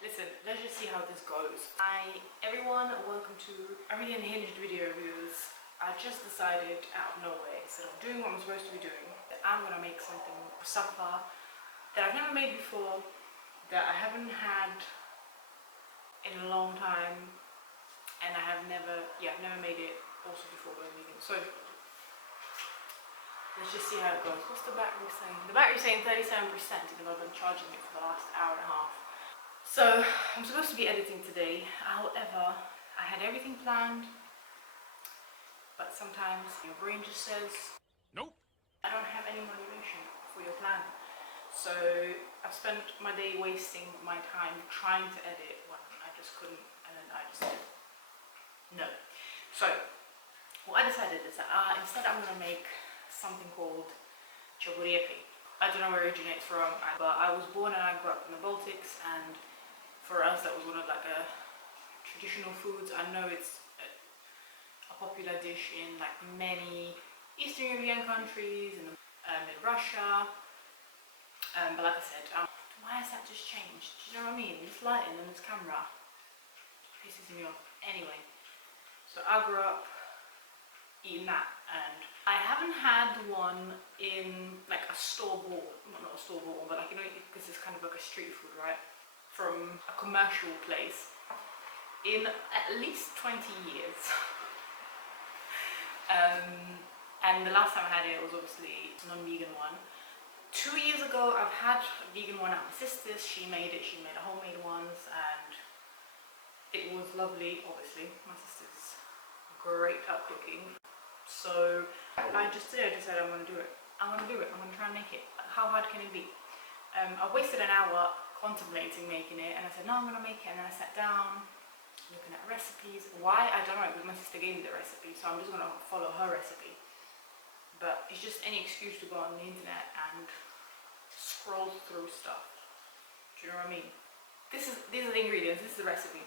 Listen, let's just see how this goes. Everyone, welcome to unhinged video reviews. I just decided out of nowhere, instead of doing what I'm supposed to be doing, that I'm gonna make something for supper that I've never made before, that I haven't had in a long time, and I've never made it also before going vegan. So let's just see how it goes. What's the battery saying? The battery's saying 37%, even though I've been charging it for the last hour and a half. So I'm supposed to be editing today. However, I had everything planned, but sometimes your brain just says, nope, I don't have any motivation for your plan. So I've spent my day wasting my time trying to edit when I just couldn't, and then I just said no. So what I decided is that instead I'm going to make something called ceburekai. I don't know where it originates from, but I was born and I grew up in the Baltics, and for us that was one of like the traditional foods. I know it's a popular dish in like many Eastern European countries and in Russia. But like I said, why has that just changed? Do you know what I mean? This lighting and this camera pisses me off. Anyway, so I grew up eating that, and I haven't had one in like a store-bought, not a store-bought one, but like, you know, because it's kind of like a street food, right? From a commercial place in at least 20 years. And the last time I had it was obviously a non-vegan one. 2 years ago I've had a vegan one at my sister's. She made a homemade ones, and it was lovely. Obviously my sister's great at cooking, so I decided I'm going to do it. I'm going to try and make it. How hard can it be? I wasted an hour contemplating making it, and I said no, I'm going to make it, and then I sat down looking at recipes. Why? I don't know, because my sister gave me the recipe, so I'm just going to follow her recipe. But it's just any excuse to go on the internet and scroll through stuff. Do you know what I mean? These are the ingredients, this is the recipe.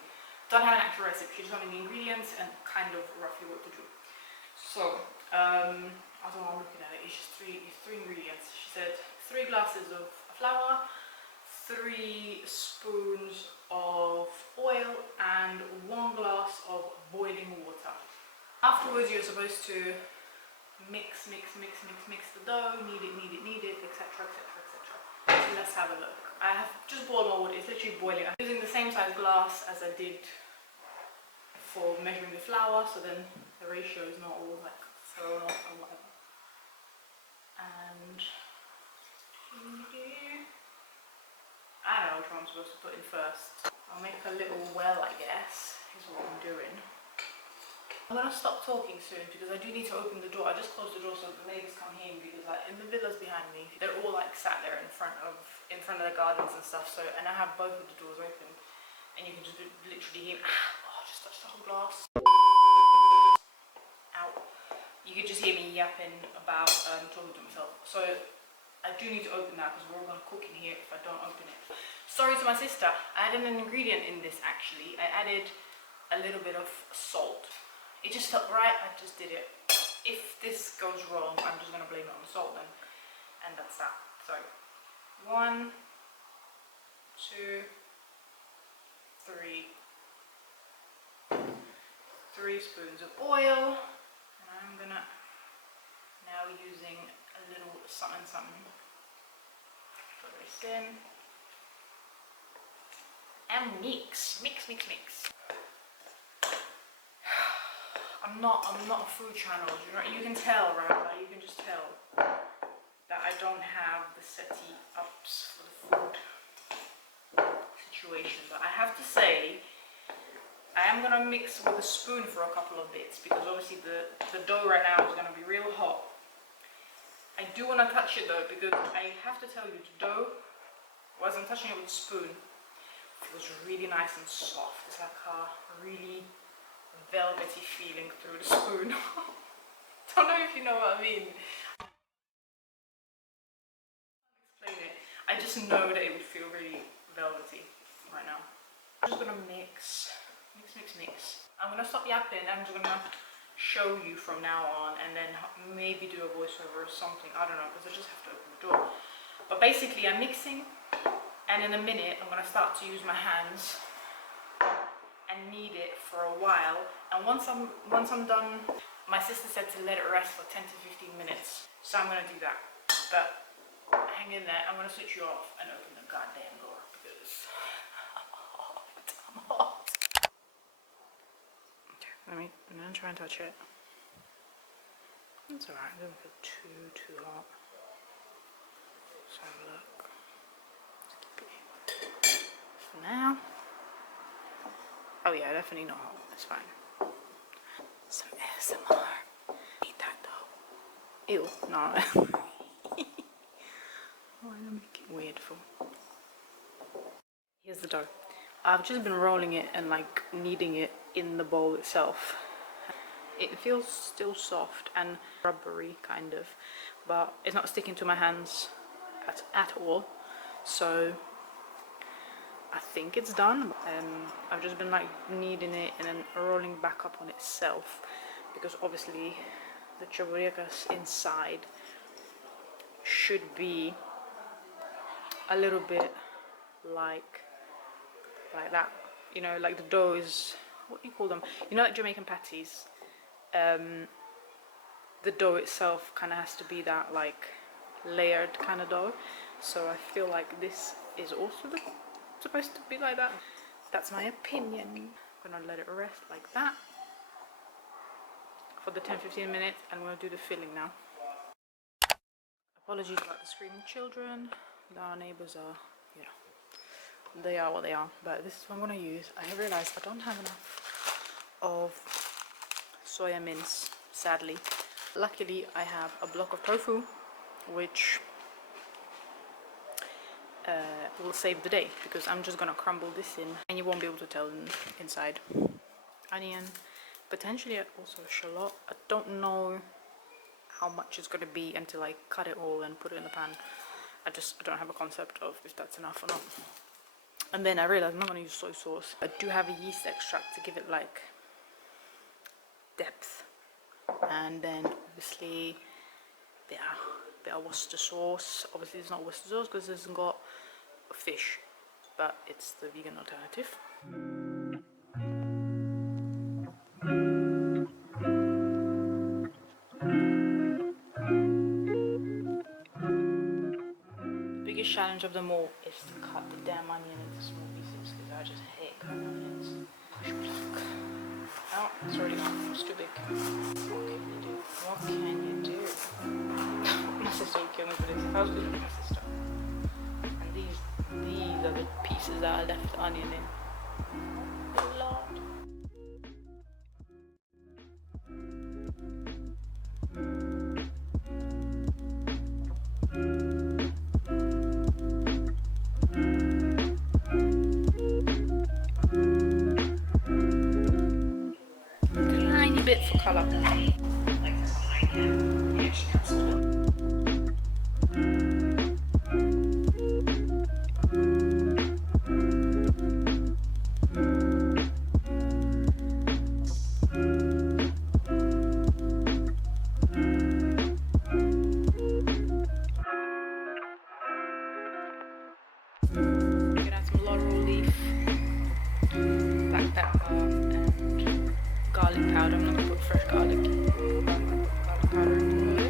Don't have an actual recipe, she just wanted the ingredients and kind of roughly what to do. So, I don't know, I'm looking at it, it's just three ingredients. She said 3 glasses of flour, 3 spoons of oil, and 1 glass of boiling water. Afterwards, you're supposed to mix the dough, knead it, etc. So let's have a look. I have just boiled my water, it's literally boiling. I'm using the same size glass as I did for measuring the flour, so then the ratio is not all like thrown off or whatever. And I don't know which one I'm supposed to put in first. I'll make a little well, I guess, is what I'm doing. I'm gonna stop talking soon because I do need to open the door. I just closed the door so the neighbors can't hear me, because like in the villas behind me, they're all like sat there in front of their gardens and stuff. So, and I have both of the doors open, and you can just literally hear. Oh, I just touched the whole glass. Ow! You could just hear me yapping about talking to myself. So I do need to open that because we're all gonna cook in here if I don't open it. Sorry to my sister. I added an ingredient in this actually. I added a little bit of salt. It just felt right, I just did it. If this goes wrong, I'm just gonna blame it on the salt then. And that's that. So, 1, 2, 3. 3 spoons of oil. And I'm gonna, now using a little something, put this in. And mix. I'm not a food channel, you can tell, right? Like, you can just tell that I don't have the SETI ups for the food situation. But I have to say, I am gonna mix with a spoon for a couple of bits, because obviously the dough right now is gonna be real hot. I do wanna touch it though, because I have to tell you, the dough, as I'm touching it with a spoon, feels really nice and soft. It's like a really velvety feeling through the spoon. Don't know if you know what I mean. I can't explain it. I just know that it would feel really velvety right now. I'm just gonna mix. I'm gonna stop yapping. I'm just gonna show you from now on, and then maybe do a voiceover or something. I don't know, because I just have to open the door. But basically, I'm mixing, and in a minute I'm gonna start to use my hands and knead it for a while. And once I'm done, my sister said to let it rest for 10 to 15 minutes, so I'm gonna do that. But hang in there, I'm gonna switch you off and open the goddamn door because I'm hot. Okay, I'm gonna try and touch it. It's alright, it doesn't feel too hot. Let's have a look. For now. Oh yeah, definitely not hot. It's fine. Some ASMR. Need that though. Ew, no. Why did I make it weird for? Here's the dough. I've just been rolling it and like kneading it in the bowl itself. It feels still soft and rubbery kind of, but it's not sticking to my hands at all. So I think it's done. I've just been like kneading it and then rolling back up on itself, because obviously the ceburekas inside should be a little bit like that, you know, like the dough is, what do you call them, you know, like Jamaican patties. The dough itself kind of has to be that like layered kind of dough, so I feel like this is also supposed to be like that. That's my opinion. I'm gonna let it rest like that for the 10-15 minutes, and we're gonna do the filling now. Apologies about the screaming children. Our neighbors are, you know, they are what they are, but this is what I'm gonna use. I realized I don't have enough of soya mince, sadly. Luckily I have a block of tofu, which will save the day, because I'm just gonna crumble this in and you won't be able to tell inside. Onion, potentially also a shallot. I don't know how much it's gonna be until I cut it all and put it in the pan. I don't have a concept of if that's enough or not. And then I realized I'm not gonna use soy sauce. I do have a yeast extract to give it like depth, and then obviously bit of Worcester sauce. Obviously it's not Worcester sauce because it hasn't got fish, but it's the vegan alternative. The biggest challenge of them all is to cut the damn onion into small pieces, because I just hate cutting onions. Oh, it's already gone. It's too big. What can you do? What can you do? My sister would kill me for this. I was with my sister. And these are the pieces that I left the onion in. Oh, Lord. Tiny bit for colour. Garlic powder. I'm not going to put fresh garlic. Garlic powder into it.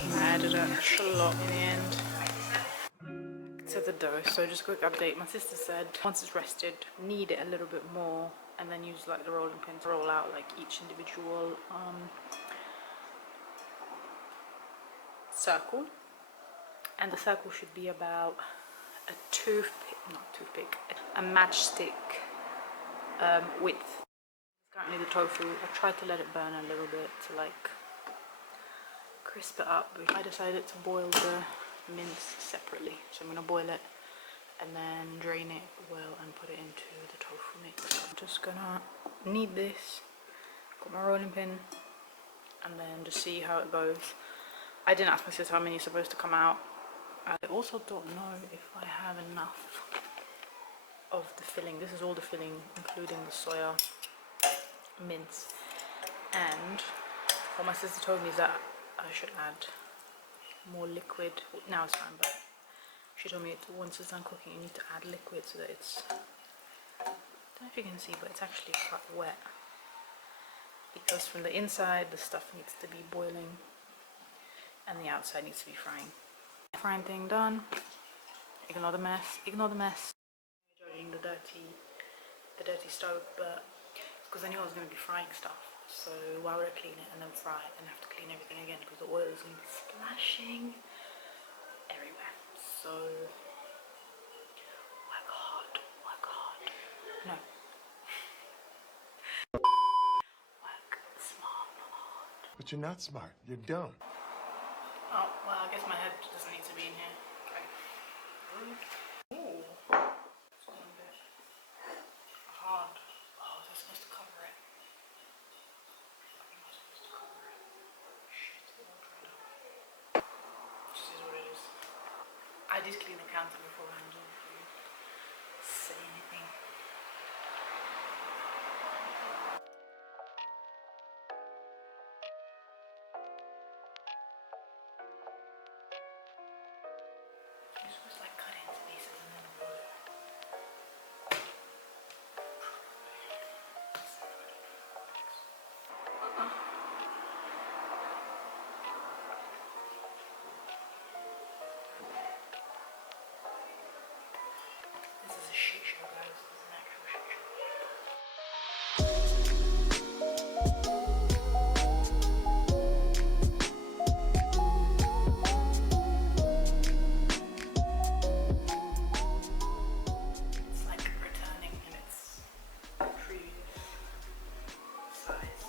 I added a shallot in the end to the dough. So just a quick update. My sister said once it's rested, knead it a little bit more, and then use like the rolling pin to roll out like each individual circle, and the circle should be about a matchstick width. Currently the tofu, I tried to let it burn a little bit to like crisp it up, but I decided to boil the mince separately, so I'm going to boil it and then drain it well and put it into the tofu mix. I'm just gonna knead this, got my rolling pin, and then just see how it goes. I didn't ask my sister how many is supposed to come out. I also don't know if I have enough of the filling. This is all the filling, including the soya mince. And what my sister told me is that I should add more liquid. Now it's fine, but she told me once it's done cooking, you need to add liquid so that it's, I don't know if you can see, but it's actually quite wet. Because from the inside, the stuff needs to be boiling, and the outside needs to be frying. Frying thing done. Ignore the mess. Ignore the mess. Judging the dirty stove, but because I knew I was going to be frying stuff. So why would I clean it and then fry it and have to clean everything again, because the oil is going to be splashing everywhere. So work hard, work hard. No. Work smart, not hard. But you're not smart. You're dumb. Oh, well, I guess my head doesn't need to be in here. Okay. Ooh. It's going a bit hard. Oh, is that supposed to cover it? I'm not supposed to cover it. Shit, it all dried up. This is what it is. I did clean the counter beforehand, so if you say anything. You're supposed to like cut it into pieces and then roll it. This is a shit show, guys. This is an actual shit show. It's like returning in its previous size.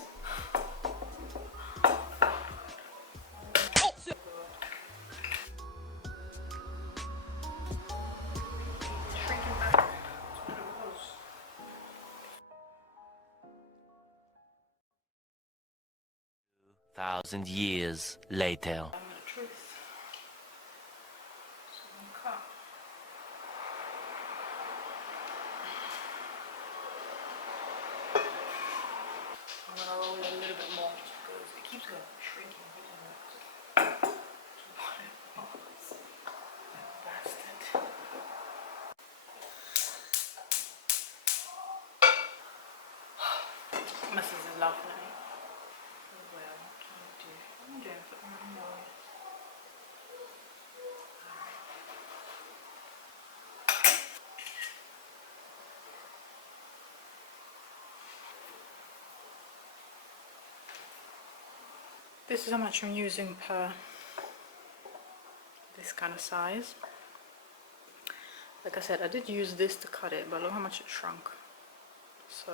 Shrinking back. That's what it was. 2,000 years later. I'm the truth. So I'm cut. I'm gonna roll it a little bit more just because it keeps going shrinking. What it was. Bastard. My sister's laughing at me. Well, what can I do? I'm doing for moonboy. This is how much I'm using per this kind of size. Like I said, I did use this to cut it, but look how much it shrunk. So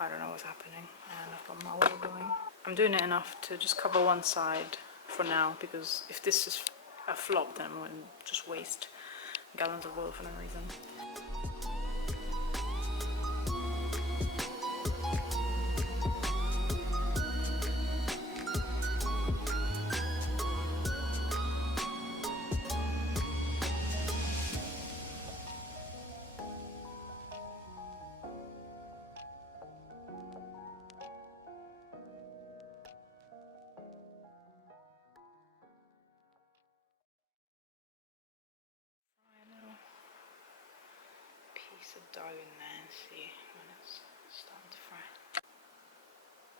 I don't know what's happening, and I've got my oil going. I'm doing it enough to just cover one side for now, because if this is a flop, then I'm going to just waste gallons of oil for no reason. Piece of dough in there and see when it's starting to fry.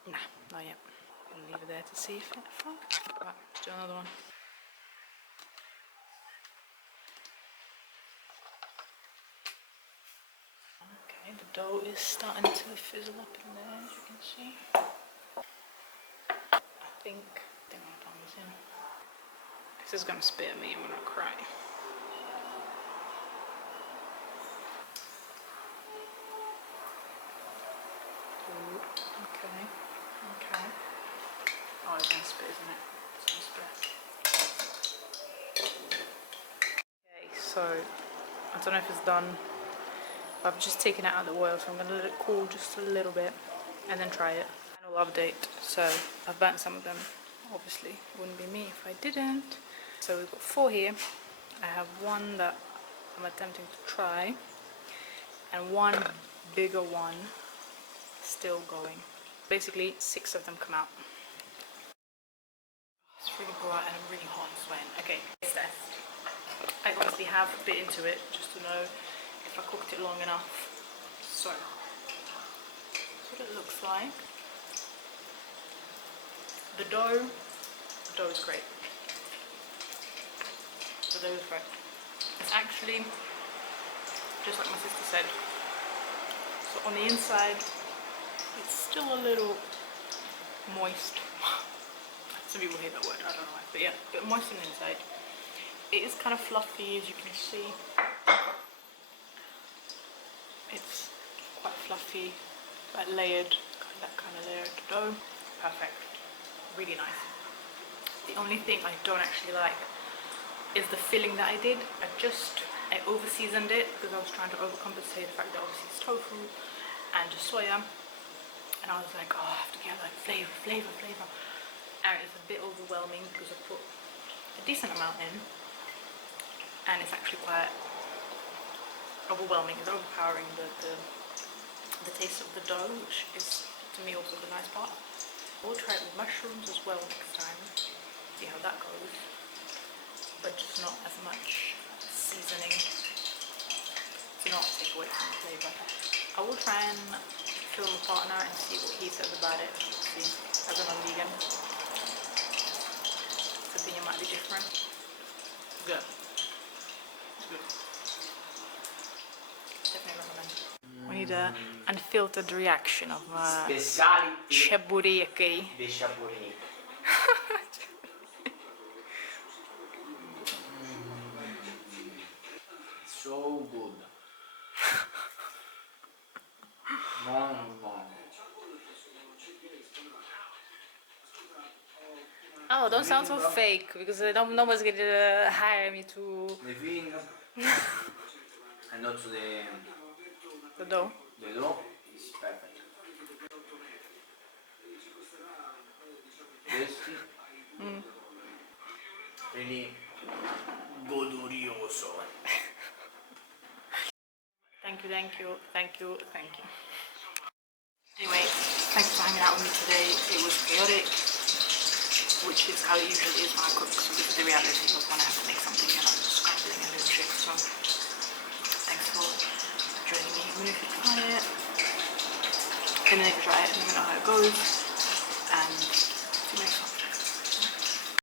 Nah, not yet. I'm gonna leave it there to see if it fries. Right, let's do another one. Okay, the dough is starting to fizzle up in there, as you can see. I think my tongue is in. This is gonna spit at me when I cry. Okay, okay. Oh, it's gonna spit, isn't it? It's gonna spit. Okay, so I don't know if it's done. I've just taken it out of the oil, so I'm gonna let it cool just a little bit and then try it. Final update. So I've burnt some of them. Obviously, it wouldn't be me if I didn't. So we've got 4 here. I have one that I'm attempting to try. and one bigger one still going. Basically 6 of them come out. It's really bright and I'm really hot and sweating. Okay, taste test. I obviously have bit into it just to know if I cooked it long enough. So that's what it looks like. The dough is great. The dough is great. It's actually just like my sister said. So on the inside, it's still a little moist. Some people hate that word, I don't know why, but yeah, a bit moist on the inside. It is kind of fluffy, as you can see. It's quite fluffy, quite layered, that kind of layered dough. Perfect, really nice. The only thing I don't actually like is the filling that I did. I over seasoned it because I was trying to overcompensate the fact that obviously it's tofu and just soya. And I was like, oh, I have to get like flavor. And it's a bit overwhelming because I put a decent amount in. And it's actually quite overwhelming. It's overpowering the taste of the dough, which is to me also the nice part. We'll try it with mushrooms as well next time. See how that goes. But just not as much seasoning to not take away from the flavour. I will try and film a partner and see what he says about it. See, as a non-vegan, his opinion might be different. Good. It's good. Definitely recommend. We need an unfiltered reaction of ceburekai. The ceburekai. So good. Bon. Oh, don't sound so fake because nobody's gonna hire me to The filling and also the dough. the dough is perfect. Tasty. Really godurioso. Thank you. Anyway, thanks for hanging out with me today. It was chaotic, which is how it usually is when I cook. So this is the reality of when I have to make something and I'm just scrambling and doing shit. So thanks for joining me. Even if you try it, let me know if you try it. Let me know how it goes.